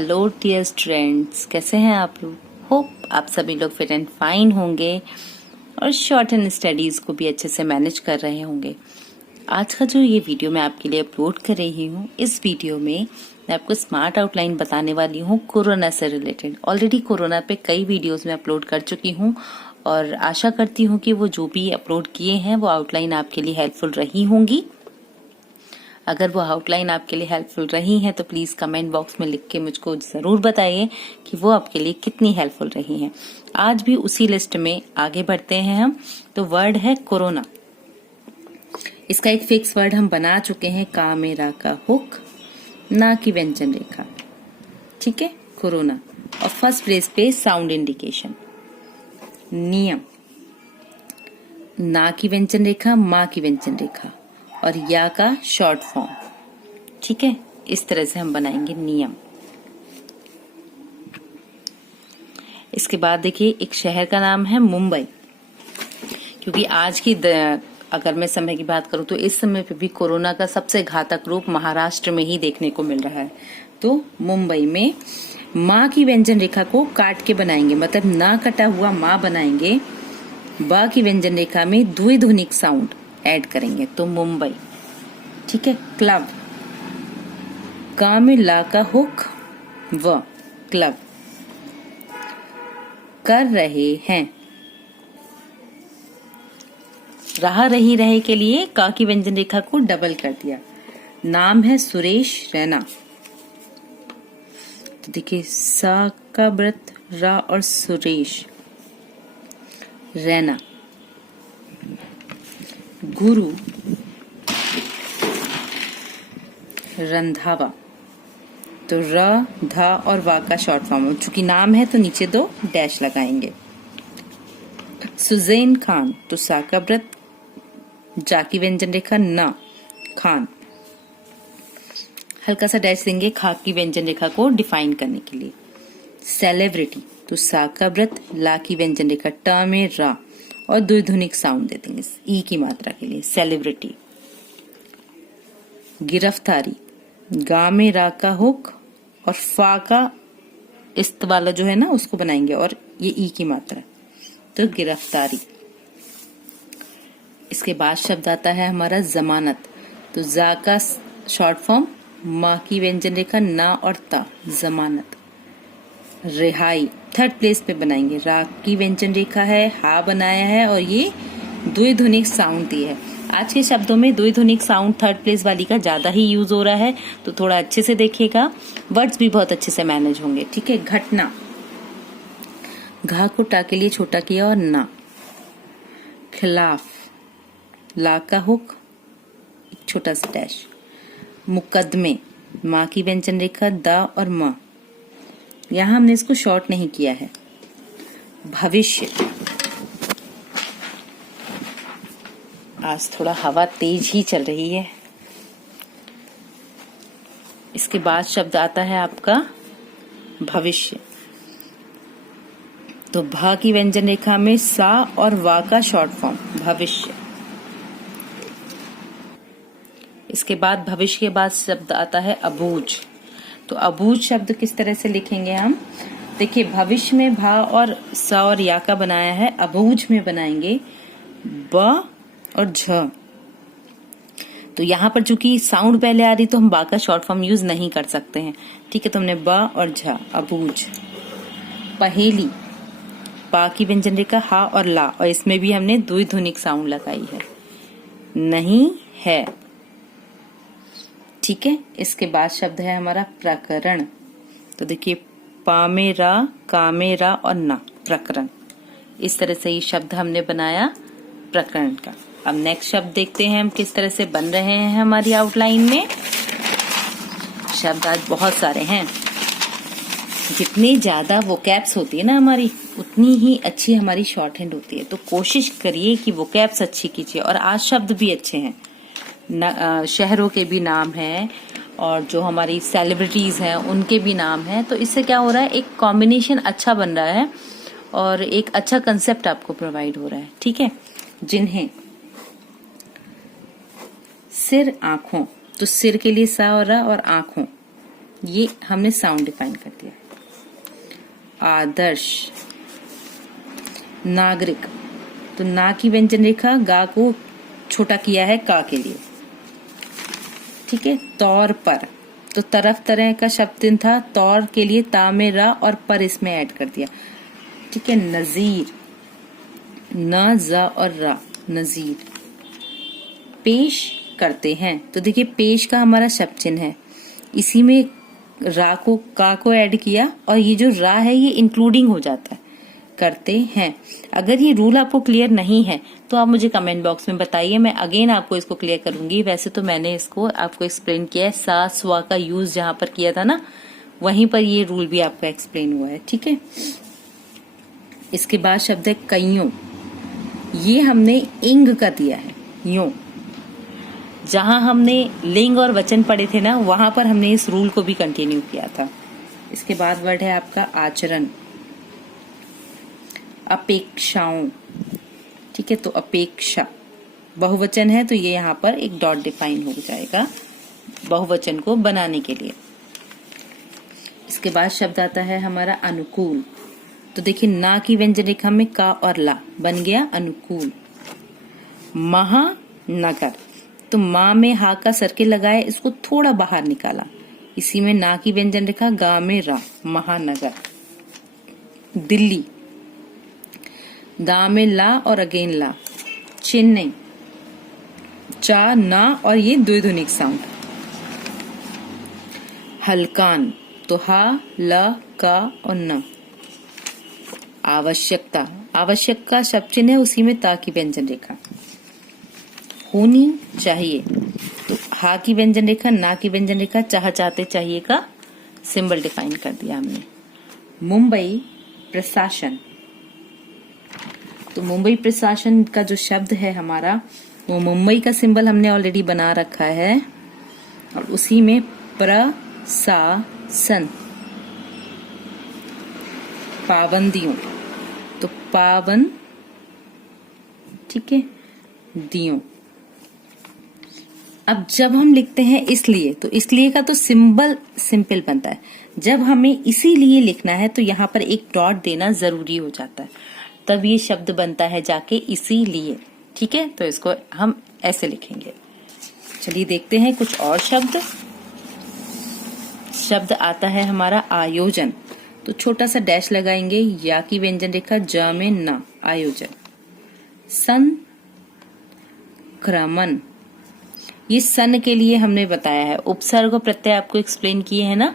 Hello dear students, कैसे हैं आप लोग। होप आप सभी लोग फिट एंड फाइन होंगे और शॉर्ट एंड स्टडीज को भी अच्छे से मैनेज कर रहे होंगे। आज का जो ये वीडियो मैं आपके लिए अपलोड कर रही हूँ, इस वीडियो में मैं आपको स्मार्ट आउटलाइन बताने वाली हूँ कोरोना से रिलेटेड। ऑलरेडी कोरोना पे कई वीडियोस में अपलोड कर चुकी हूँ और आशा करती हूँ कि वो जो भी अपलोड किए हैं वो आउटलाइन आपके लिए हेल्पफुल रही होंगी। अगर वो आउटलाइन आपके लिए हेल्पफुल रही है तो प्लीज कमेंट बॉक्स में लिख के मुझको जरूर बताइए कि वो आपके लिए कितनी हेल्पफुल रही हैं। आज भी उसी लिस्ट में आगे बढ़ते हैं हम। तो वर्ड है कोरोना। इसका एक फिक्स वर्ड हम बना चुके हैं, का मेरा का हुक, ना की व्यंजन रेखा। ठीक है, कोरोना। और फर्स्ट प्लेस पे साउंड इंडिकेशन, नियम, ना की व्यंजन रेखा, माँ की व्यंजन रेखा और या का शॉर्ट फॉर्म। ठीक है, इस तरह से हम बनाएंगे नियम। इसके बाद देखिए, एक शहर का नाम है मुंबई, क्योंकि आज की अगर मैं समय की बात करूं तो इस समय पे भी कोरोना का सबसे घातक रूप महाराष्ट्र में ही देखने को मिल रहा है। तो मुंबई में माँ की व्यंजन रेखा को काट के बनाएंगे, मतलब ना कटा हुआ माँ बनाएंगे। बा की व्यंजन रेखा में द्विध्वनिक साउंड ऐड करेंगे, तो मुंबई। ठीक है, क्लब, का में ला का हुक, व, क्लब। कर रहे हैं, रहा रही रहे के लिए का की व्यंजन रेखा को डबल कर दिया। नाम है सुरेश रैना, तो देखिए सा का व्रत, रा और सुरेश, रैना। गुरु, रंधावा, तो र, धा और वा का शॉर्ट फॉर्म। चूंकि नाम है तो नीचे दो डैश लगाएंगे। सुजैन खान, तो सा का व्रत, जा की व्यंजन रेखा, ना, खान। हल्का सा डैश देंगे खा की व्यंजन रेखा को डिफाइन करने के लिए। सेलिब्रिटी, तो सा का व्रत, ला की व्यंजन रेखा, ट में रा और द्विध्वनिक साउंड दे देंगे ई की मात्रा के लिए, सेलिब्रिटी। गिरफ्तारी, गा में रा का हुक और फा का इस्त वाला जो है ना उसको बनाएंगे और ये ई की मात्रा, तो गिरफ्तारी। इसके बाद शब्द आता है हमारा जमानत, तो जा का शॉर्ट फॉर्म, माँ की व्यंजन रेखा, ना और ता, जमानत। रिहाई, थर्ड प्लेस पे बनाएंगे। रा की व्यंजन रेखा है, हा बनाया है और ये द्विध्वनिक साउंड दी है। आज के शब्दों में द्विध्वनिक साउंड थर्ड प्लेस वाली का ज्यादा ही यूज हो रहा है, तो थोड़ा अच्छे से देखिएगा, वर्ड्स भी बहुत अच्छे से मैनेज होंगे। ठीक है, घटना, घा को टा के लिए छोटा किया और ना। खिलाफ, ला का हुक, एक छोटा सा डैश। मुकदमे, माँ की व्यंजन रेखा, दा और माँ, यहां हमने इसको शॉर्ट नहीं किया है। भविष्य, आज थोड़ा हवा तेज ही चल रही है। इसके बाद शब्द आता है आपका भविष्य, तो भा की व्यंजन रेखा में सा और वा का शॉर्ट फॉर्म, भविष्य। इसके बाद भविष्य के बाद शब्द आता है अबूझ, तो अबूझ शब्द किस तरह से लिखेंगे हम। देखिए, भविष्य में भा और सा और या का बनाया है, अबूझ में बनाएंगे ब और झ। तो यहाँ पर चूंकि साउंड पहले आ रही तो हम बा का शॉर्ट फॉर्म यूज नहीं कर सकते हैं। ठीक है, तो हमने ब और झ, अबूझ। पहेली, पा की व्यंजन रेखा, हा और ला, और इसमें भी हमने द्विध्वनिक साउंड लगाई है, नहीं है। ठीक है, इसके बाद शब्द है हमारा प्रकरण, तो देखिए पा में रा, का में रा और ना, प्रकरण। इस तरह से ये शब्द हमने बनाया प्रकरण का। अब नेक्स्ट शब्द देखते हैं हम किस तरह से बन रहे हैं हमारी आउटलाइन में। शब्द आज बहुत सारे हैं। जितनी ज्यादा वोकैब्स होती है ना हमारी, उतनी ही अच्छी हमारी शॉर्ट हैंड होती है। तो कोशिश करिए कि वोकैब्स अच्छी कीजिए। और आज शब्द भी अच्छे हैं, शहरों के भी नाम हैं और जो हमारी सेलिब्रिटीज हैं उनके भी नाम हैं। तो इससे क्या हो रहा है, एक कॉम्बिनेशन अच्छा बन रहा है और एक अच्छा कंसेप्ट आपको प्रोवाइड हो रहा है। ठीक है, जिन्हें सिर, आंखों, तो सिर के लिए सा और रा और आंखों, ये हमने साउंड डिफाइन कर दिया। आदर्श, नागरिक, तो ना की व्यंजन रेखा गा को छोटा किया है का के लिए, ठीक है। तौर पर, तो तरफ तरह का शब्द था, तौर के लिए ता में रा और पर इसमें ऐड कर दिया, ठीक है। नजीर, न जा और रा, नजीर। पेश करते हैं, तो देखिए पेश का हमारा शब्द चिन्ह है, इसी में रा को का को ऐड किया और ये जो रा है ये इंक्लूडिंग हो जाता है, करते हैं। अगर ये रूल आपको क्लियर नहीं है तो आप मुझे कमेंट बॉक्स में बताइए, मैं अगेन आपको इसको क्लियर करूंगी। वैसे तो मैंने इसको आपको एक्सप्लेन किया है, सा स्वा का यूज जहां पर किया था ना, वहीं पर ये रूल भी आपको एक्सप्लेन हुआ है, ठीक है। इसके बाद शब्द है कईयों, ये हमने इंग का दिया है, यूं। जहां हमने लिंग और वचन पढ़े थे ना, वहां पर हमने इस रूल को भी कंटिन्यू किया था। इसके बाद वर्ड है आपका आचरण, अपेक्षाओं, ठीक है। तो अपेक्षा बहुवचन है, तो ये यहाँ पर एक डॉट डिफाइन हो जाएगा बहुवचन को बनाने के लिए। इसके बाद शब्द आता है हमारा अनुकूल, तो देखिए ना की व्यंजन रेखा में का और ला बन गया अनुकूल। महानगर, तो माँ में हा का सर्किल लगाए, इसको थोड़ा बाहर निकाला, इसी में ना की व्यंजन रेखा गा में रा, महानगर। दिल्ली, दा में ला और अगेन ला। चेन्नई, चा ना और ये द्विध्वनिक साउंड। हलकान, तो हा ल का और न। आवश्यकता, आवश्यक का शब्द चिन्ह है, उसी में ता की व्यंजन रेखा। होनी चाहिए, तो हा की व्यंजन रेखा ना की व्यंजन रेखा, चाह चाहते चाहिए का सिंबल डिफाइन कर दिया हमने। मुंबई प्रशासन, तो मुंबई प्रशासन का जो शब्द है हमारा, वो मुंबई का सिंबल हमने ऑलरेडी बना रखा है और उसी में प्रशासन। पाबंदियों, तो पावन, ठीक है, दियों। अब जब हम लिखते हैं इसलिए, तो इसलिए का तो सिंबल सिंपल बनता है, जब हमें इसीलिए लिखना है तो यहाँ पर एक डॉट देना जरूरी हो जाता है, तब ये शब्द बनता है जाके इसीलिए, ठीक है। तो इसको हम ऐसे लिखेंगे। चलिए देखते हैं कुछ और शब्द। शब्द आता है हमारा आयोजन, तो छोटा सा डैश लगाएंगे, या की व्यंजन रेखा ज में ना, आयोजन। संक्रमण, ये सन के लिए हमने बताया है, उपसर्ग और प्रत्यय आपको एक्सप्लेन किए हैं ना,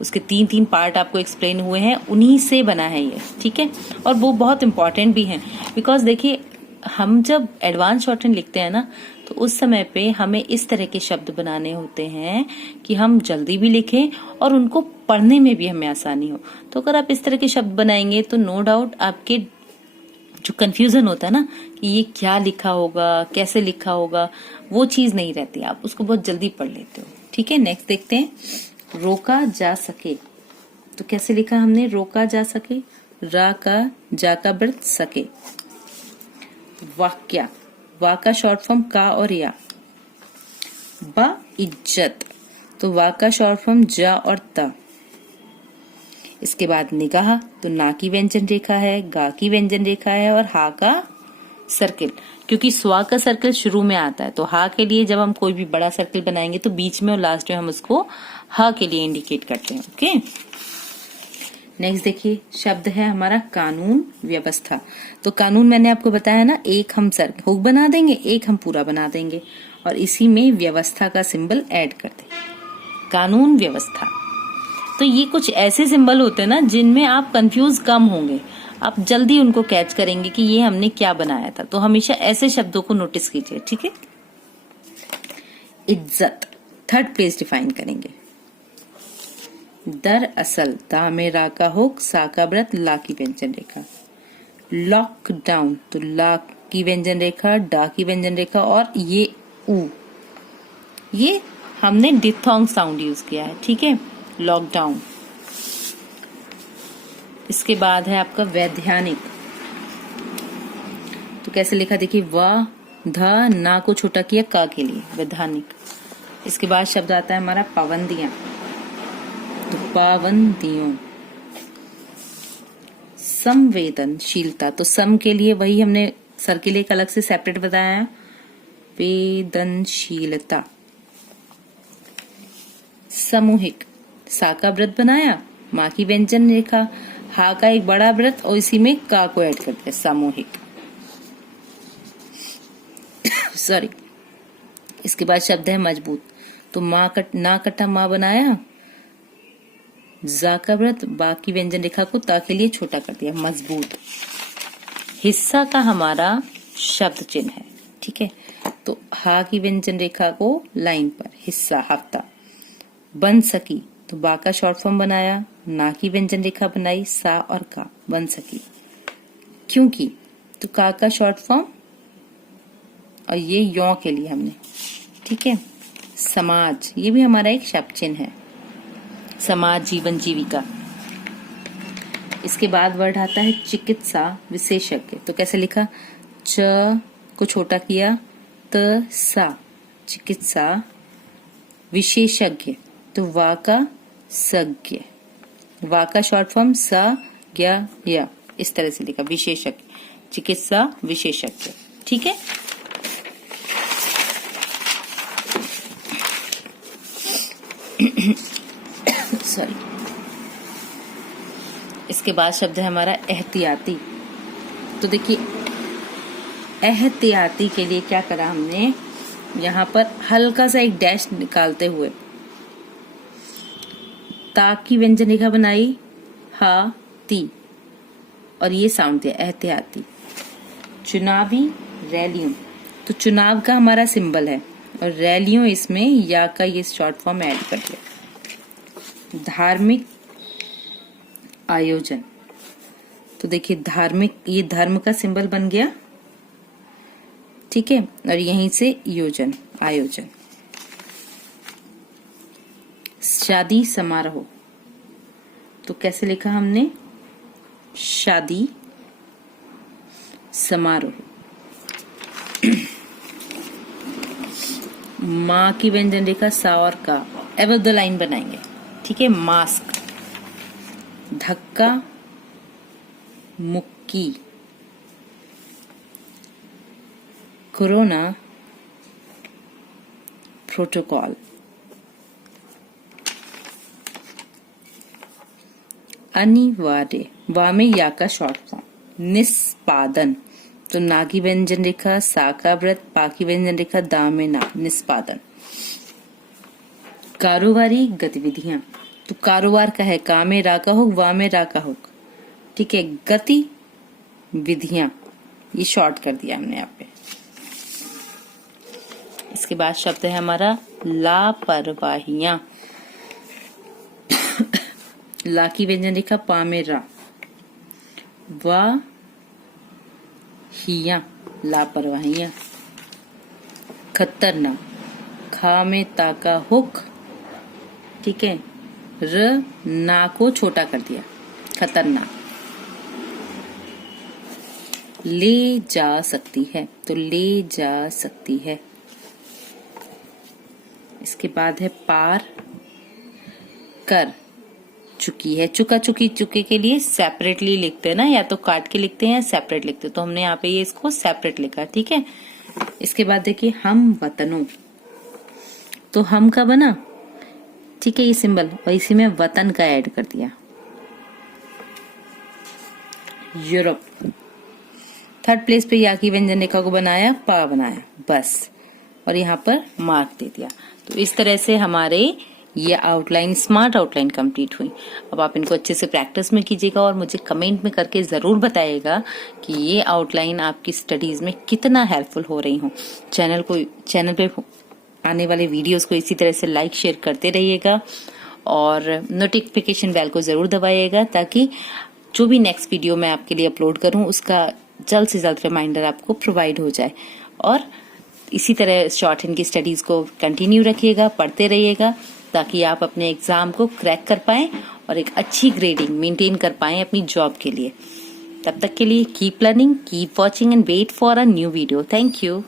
उसके तीन तीन पार्ट आपको एक्सप्लेन हुए हैं, उन्हीं से बना है ये, ठीक है। और वो बहुत इंपॉर्टेंट भी है, बिकॉज देखिए हम जब एडवांस शॉर्टहैंड लिखते हैं ना, तो उस समय पे हमें इस तरह के शब्द बनाने होते हैं कि हम जल्दी भी लिखें और उनको पढ़ने में भी हमें आसानी हो। तो अगर आप इस तरह के शब्द बनाएंगे तो नो डाउट आपके जो कंफ्यूजन होता है ना कि ये क्या लिखा होगा, कैसे लिखा होगा, वो चीज नहीं रहती, आप उसको बहुत जल्दी पढ़ लेते हो, ठीक है। नेक्स्ट देखते हैं, रोका जा सके, तो कैसे लिखा हमने, रोका जा सके, रा का जा का वृत्त सके। वाक्या, वा का शॉर्ट फॉर्म का और या। बा इज्जत, तो वा का शॉर्ट फॉर्म जा और ता। इसके बाद निगाह, तो ना की व्यंजन रेखा है, गा की व्यंजन रेखा है और हा का सर्किल, क्योंकि स्वा का सर्किल शुरू में आता है, तो हा के लिए जब हम कोई भी बड़ा सर्किल बनाएंगे तो बीच में और लास्ट में हम उसको हा के लिए इंडिकेट करते हैं, ओके। नेक्स्ट देखिए, शब्द है हमारा कानून व्यवस्था, तो कानून मैंने आपको बताया ना, एक हम हुक बना देंगे, एक हम पूरा बना देंगे और इसी में व्यवस्था का सिंबल ऐड कर देंगे, कानून व्यवस्था। तो ये कुछ ऐसे सिंबल होते हैं ना जिनमें आप कंफ्यूज कम होंगे, आप जल्दी उनको कैच करेंगे कि ये हमने क्या बनाया था, तो हमेशा ऐसे शब्दों को नोटिस कीजिए, ठीक है। इज्जत, थर्ड प्लेस डिफाइन करेंगे। दरअसल, दा में रा का हुक, सा का व्रत, ला की व्यंजन रेखा। लॉकडाउन, तो ला की व्यंजन रेखा, डा की व्यंजन रेखा और ये ऊ, ये हमने डिथोंग साउंड यूज किया है, ठीक है, लॉकडाउन। इसके बाद है आपका वैधानिक, तो कैसे लिखा देखिए, व ध ना को छोटा किया का के लिए, वैधानिक। इसके बाद शब्द आता है हमारा पाबंदियां, पाबंदियों। संवेदनशीलता, तो सम के लिए वही हमने सर के लिए एक अलग से सेपरेट बताया है, वेदनशीलता। सामूहिक, सा का व्रत बनाया, माँ की व्यंजन रेखा, हा का एक बड़ा व्रत और इसी में का को ऐड कर दिया, सामूहिक। सॉरी। इसके बाद शब्द है मजबूत, तो ना कटा माँ बनाया, जा का व्रत, बा की व्यंजन रेखा को ता के लिए छोटा कर दिया, मजबूत। हिस्सा का हमारा शब्द चिन्ह है, ठीक है, तो हा की व्यंजन रेखा को लाइन पर, हिस्सा, हफ्ता। बन सकी, तो बा का शॉर्ट फॉर्म बनाया, ना की व्यंजन रेखा बनाई, सा और का, बन सकी। क्योंकि, तो का शॉर्ट फॉर्म और ये यों के लिए हमने, ठीक है। समाज, ये भी हमारा एक शब्द चिन्ह है, समाज, जीवन, जीविका। इसके बाद वर्ड आता है चिकित्सा विशेषज्ञ, तो कैसे लिखा, च को छोटा किया, त सा, चिकित्सा विशेषज्ञ, तो वा का सज्ञ, वा का शॉर्ट फॉर्म सा ज्ञ या, इस तरह से लिखा, विशेषज्ञ, चिकित्सा विशेषज्ञ, ठीक है। सॉरी। इसके बाद शब्द है हमारा एहतियाती, तो देखिए एहतियाती के लिए क्या करा हमने, यहाँ पर हल्का सा एक डैश निकालते हुए ता की व्यंजन रेखा बनाई, हा ती, और ये साउंड दिया, एहतियाती। चुनावी रैलियों, तो चुनाव का हमारा सिंबल है और रैलियों इसमें या का ये शॉर्ट फॉर्म ऐड कर दिया। धार्मिक आयोजन, तो देखिए धार्मिक, ये धर्म का सिंबल बन गया, ठीक है, और यहीं से योजन, आयोजन। शादी समारोह, तो कैसे लिखा हमने, शादी समारोह। माँ की व्यंजन रेखा सा और का, एवर द लाइन बनाएंगे, ठीक है। मास्क, धक्का मुक्की, कोरोना प्रोटोकॉल। अनिवार्य, वा में या का शॉर्ट फॉर्म। निष्पादन, तो ना की व्यंजन रेखा, सा का व्रत, पा की व्यंजन रेखा, दा में ना, निष्पादन। कारोबारी गतिविधियां, तो कारोबार का है, का में रा का हुक, वा में रा का हुक, ठीक है। गति विधियां, ये शॉर्ट कर दिया हमने यहाँ पे। इसके बाद शब्द है हमारा लापरवाहियां, ला की व्यंजन रेखा, पा में रा, वा हिया, लापरवाहियां। खतरनाक, खा में ता का हुक, ठीक है, र ना को छोटा कर दिया, खतरनाक। ले जा सकती है, तो ले जा सकती है। इसके बाद है पार कर चुकी है, चुका चुकी चुके के लिए सेपरेटली लिखते हैं ना, या तो काट के लिखते हैं या सेपरेट लिखते हैं, तो हमने यहाँ पे ये इसको सेपरेट लिखा, ठीक है। इसके बाद देखिए हम वतनों, तो हम का बना, ठीक है, ये सिंबल, और इसी में वतन का ऐड कर दिया। यूरोप, थर्ड प्लेस पे या की व्यंजन रेखा को बनाया, पा बनाया, बस, और यहाँ पर मार्क दे दिया। तो इस तरह से हमारे ये आउटलाइन, स्मार्ट आउटलाइन कंप्लीट हुई। अब आप इनको अच्छे से प्रैक्टिस में कीजिएगा और मुझे कमेंट में करके जरूर बताइएगा कि ये आउटलाइन आपकी स्टडीज में कितना हेल्पफुल हो रही हो। चैनल पे आने वाले वीडियोस को इसी तरह से लाइक शेयर करते रहिएगा और नोटिफिकेशन बेल को जरूर दबाइएगा, ताकि जो भी नेक्स्ट वीडियो मैं आपके लिए अपलोड करूं उसका जल्द से जल्द रिमाइंडर आपको प्रोवाइड हो जाए। और इसी तरह शॉर्ट हैंड की स्टडीज को कंटिन्यू रखिएगा, पढ़ते रहिएगा, ताकि आप अपने एग्जाम को क्रैक कर पाएं और एक अच्छी ग्रेडिंग मेंटेन कर पाएं अपनी जॉब के लिए। तब तक के लिए keep learning, keep watching and wait for a new video. Thank you.